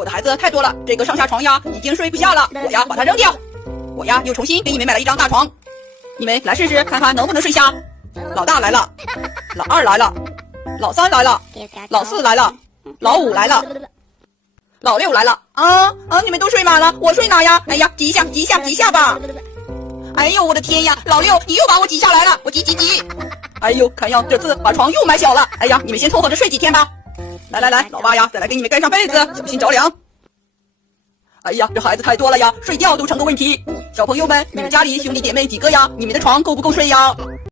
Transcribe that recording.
我的孩子太多了，这个上下床呀已经睡不下了，我呀把它扔掉。我呀又重新给你们买了一张大床，你们来试试看看能不能睡下。老大来了，老二来了，老三来了，老四来了，老五来了，老六来了。你们都睡满了，我睡哪呀？哎呀，挤一下吧。哎呦，我的天呀，老六你又把我挤下来了，我挤。哎呦，看样这次把床又买小了。哎呀，你们先凑合着睡几天吧。来，老八呀，再来给你们盖上被子，小心着凉。哎呀，这孩子太多了呀，睡觉都成个问题。小朋友们，你们家里兄弟姐妹几个呀？你们的床够不够睡呀？